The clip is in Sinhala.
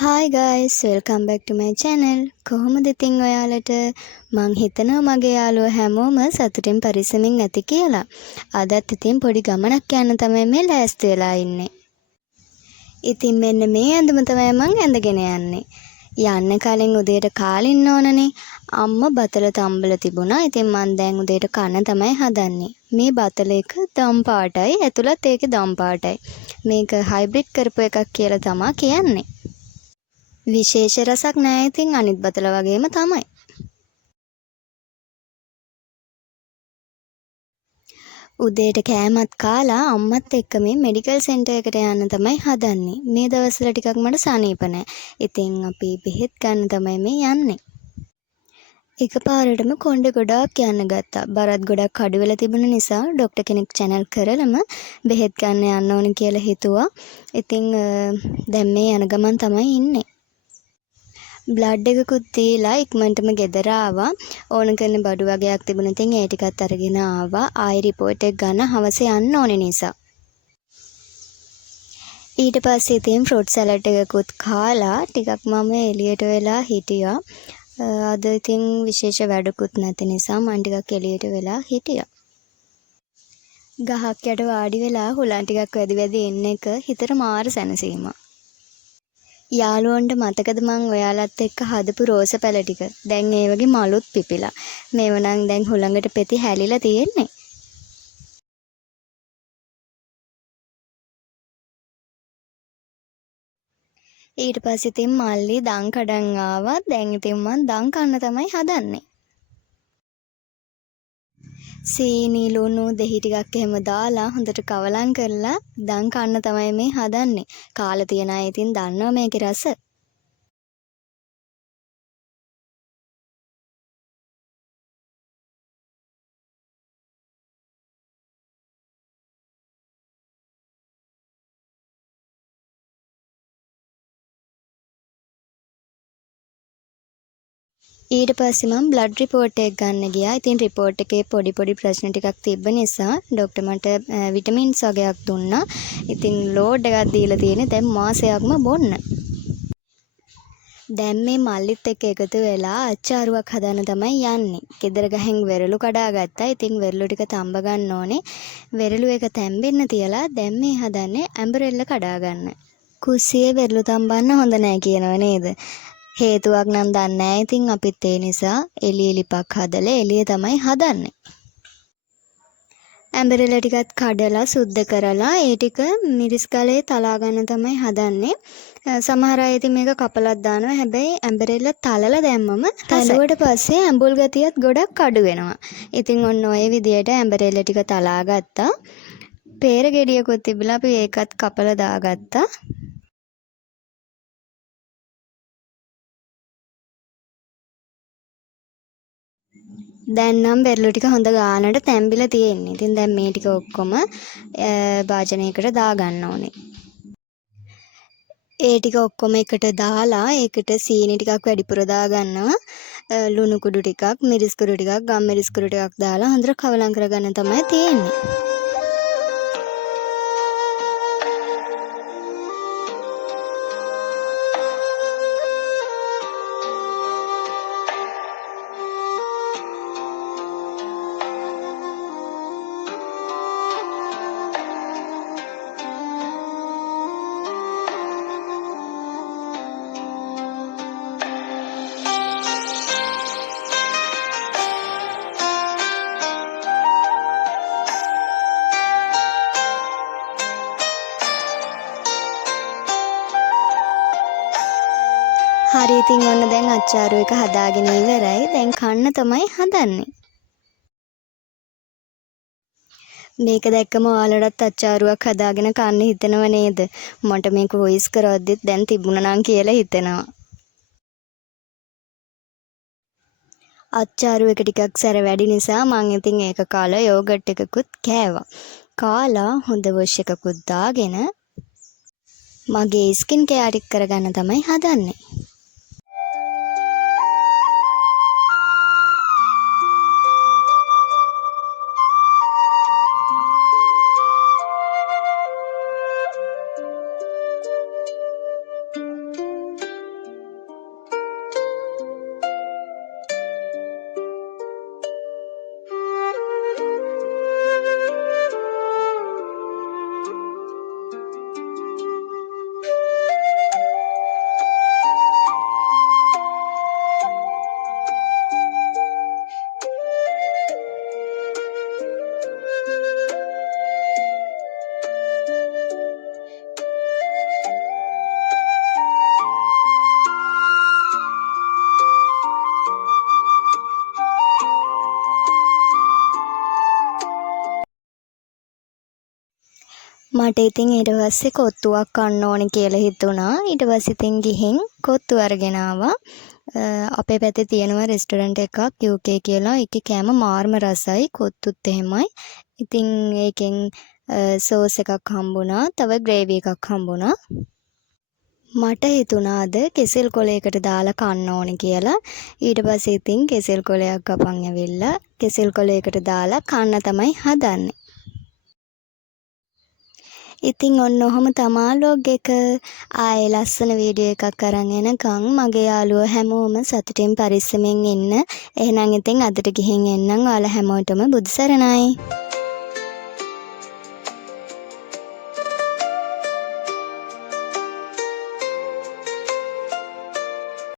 Hi guys, welcome back to my channel. කොහොමද ඉතින් ඔයාලට මං හිතනවා මගේ යාළුවෝ හැමෝම සතුටින් පරිස්සමින් ඇති කියලා. අදත් ඉතින් පොඩි ගමනක් යන්න තමයි මේ ලෑස්ති වෙලා ඉන්නේ. ඉතින් මෙන්න මේ ඇඳුම තමයි මං ඇඳගෙන යන්නේ. යන්න කලින් උදේට කාලින්න ඕනනේ. අම්මා බතල තම්බල තිබුණා. ඉතින් මං දැන් උදේට කන තමයි හදන්නේ. මේ බතල එක දම් පාටයි, ඇතුළත් ඒකේ දම් පාටයි. මේක හයිබ්‍රිඩ් කරපු එකක් කියලා තමයි කියන්නේ. විශේෂ රසක් නෑ ඉතින් අනිත් බතල වගේම තමයි. උදේට කෑමත් කාලා අම්මත් එක්ක මේ මෙඩිකල් සෙන්ටර් එකට යන්න තමයි හදන්නේ. මේ දවස්වල ටිකක් මට සනීප නෑ. ඉතින් අපි බෙහෙත් ගන්න තමයි මේ යන්නේ. එකපාරටම කොණ්ඩේ ගොඩාක් යන්න ගත්තා. බරත් ගොඩක් අඩු වෙලා තිබුණ නිසා ડોක්ටර් කෙනෙක් channel කරලම බෙහෙත් ගන්න යන්න ඕනි කියලා හිතුවා. ඉතින් දැන් මේ යන ගමන් තමයි ඉන්නේ. බ්ලඩ් එකකුත් දීලා ඉක්මනටම ගෙදර ආවා. ඕන කරන බඩු වගේක් තිබුණ ඉතින් ඒ ටිකත් අරගෙන ආවා. ආයි රිපෝට් එක ගන්න හවස යන්න ඕනේ නිසා. ඊට පස්සේ ඉතින් ෆෘට් සලාඩ් එකකුත් කාලා ටිකක් මම එළියට වෙලා හිටියා. අද ඉතින් විශේෂ වැඩකුත් නැති නිසා මම ටිකක් එළියට වෙලා හිටියා. ගහක් යට වාඩි වෙලා හුලන් ටිකක් වැදි වැදි ඉන්න එක හිතට මාර සැනසීමක්. යාළුවන්ට මතකද මං ඔයාලත් එක්ක හදපු රෝස පැල ටික. දැන් ඒ වගේ මලුත් පිපිලා. මේව නම් දැන් හුළඟට පෙති හැලිලා තියෙන්නේ. ඊට පස්සේ ඉතින් මල්ලි දන් කඩන් ආවා. දැන් ඉතින් මං දන් කන්න තමයි හදන්නේ. සීනි ලුණු දෙහි ටිකක් එහෙම දාලා හොඳට කවලම් කරලා දන් කන්න තමයි මේ හදන්නේ. කාලා තියන අය ඉතින් දන්නවා මේකේ රස. ඊට පස්සේ මම බ්ලඩ් රිපෝට් එක ගන්න ගියා. ඉතින් රිපෝට් එකේ පොඩි ප්‍රශ්න ටිකක් තිබ්බ නිසා ડોක්ටර් මට විටමින්ස් වගේක් දුන්නා. ඉතින් ලෝඩ් එකක් දීලා තියෙන්නේ දැන් මාසයක්ම බොන්න. දැන් මේ මල්ලිත් එක්ක එකතු වෙලා අච්චාරුවක් හදන්න තමයි යන්නේ. ගෙදර ගහෙන් වෙරළු කඩා ගත්තා. ඉතින් වෙරළු ටික තඹ ගන්න ඕනේ. වෙරළු එක තැම්බෙන්න තියලා දැන් මේ හදන්නේ ඇඹරෙල්ල කඩා ගන්න. කුස්සියේ වෙරළු තම්බන්න හොඳ නෑ කියනව නේද? හේතුවක් නම් දන්නේ නැහැ. ඉතින් අපිත් ඒ නිසා එළිය ලිපක් හදලා එළිය තමයි හදන්නේ. ඇඹරෙල ටිකත් කඩලා සුද්ධ කරලා ඒ ටික මිරිස් ගලේ තලා ගන්න තමයි හදන්නේ. සමහර අය ඉතින් මේක කපලත් දානවා. හැබැයි ඇඹරෙල තලලා දැම්මම තලුවට පස්සේ ඇඹුල් ගතියත් ගොඩක් අඩු වෙනවා. ඉතින් ඔන්න ඔය විදියට ඇඹරෙල ටික තලා ගත්තා. peer ගෙඩියකුත් තිබිලා අපි ඒකත් කපලා දාගත්තා. දැන් නම් වෙරළු ටික හොඳ ගානට තැම්බිලා තියෙන්නේ. ඉතින් දැන් මේ ටික ඔක්කොම භාජනයකට දාගන්න ඕනේ. ඒ ටික ඔක්කොම එකට දාලා ඒකට සීනි ටිකක් වැඩිපුර දාගන්නවා. ලුණු කුඩු ටිකක්, මිරිස් කුඩු ටිකක්, ගම් මිරිස් කුඩු ටිකක් දාලා හොඳට කවලම් කරගන්න තමයි තියෙන්නේ. හරි ඉතින් ඔන්න දැන් අච්චාරු එක හදාගෙන ඉවරයි. දැන් කන්න තමයි හදන්නේ. මේක දැක්කම ඔයාලටත් අච්චාරුවක් හදාගෙන කන්න හිතෙනව නේද? මට මේක වොයිස් කරවද්දිත් දැන් තිබුණා නම් කියලා හිතෙනවා. අච්චාරු එක ටිකක් සැර වැඩි නිසා මං ඉතින් ඒක කාලා යෝගට් එකකුත් කෑවා. කාලා හොඳ වොෂ් එකකුත් දාගෙන මගේ ස්කින් කෙයාර් ටික කරගන්න තමයි හදන්නේ. මට ඉතින් ඊට පස්සේ කොත්තුවක් කන්න ඕනේ කියලා හිතුණා. ඊට පස්සේ ඉතින් ගිහින් කොත්තු අරගෙන ආවා. අපේ පැත්තේ තියෙනවා රෙස්ටොරන්ට් එකක් UK කියලා. ඒකේ කෑම මාර්ම රසයි. කොත්තුත් එහෙමයි. ඉතින් ඒකෙන් සෝස් එකක් හම්බුණා. තව ග්‍රේවි එකක් හම්බුණා. මට හිතුණා අද කෙසෙල් කොලයකට දාලා කන්න ඕනේ කියලා. ඊට පස්සේ ඉතින් කෙසෙල් කොලයක් ගපන් ඇවිල්ලා කෙසෙල් කොලයකට දාලා කන්න තමයි හදන්නේ. ඉතින් ඔන්න ඔහොම තමා ලොග් එක. ආයේ ලස්සන වීඩියෝ එකක් අරන් එනකන් මගේ යාළුවෝ හැමෝම සතුටින් පරිස්සමෙන් ඉන්න. එහෙනම් ඉතින් අදට ගිහින් එන්නම්. ඔයාලා හැමෝටම බුදු සරණයි.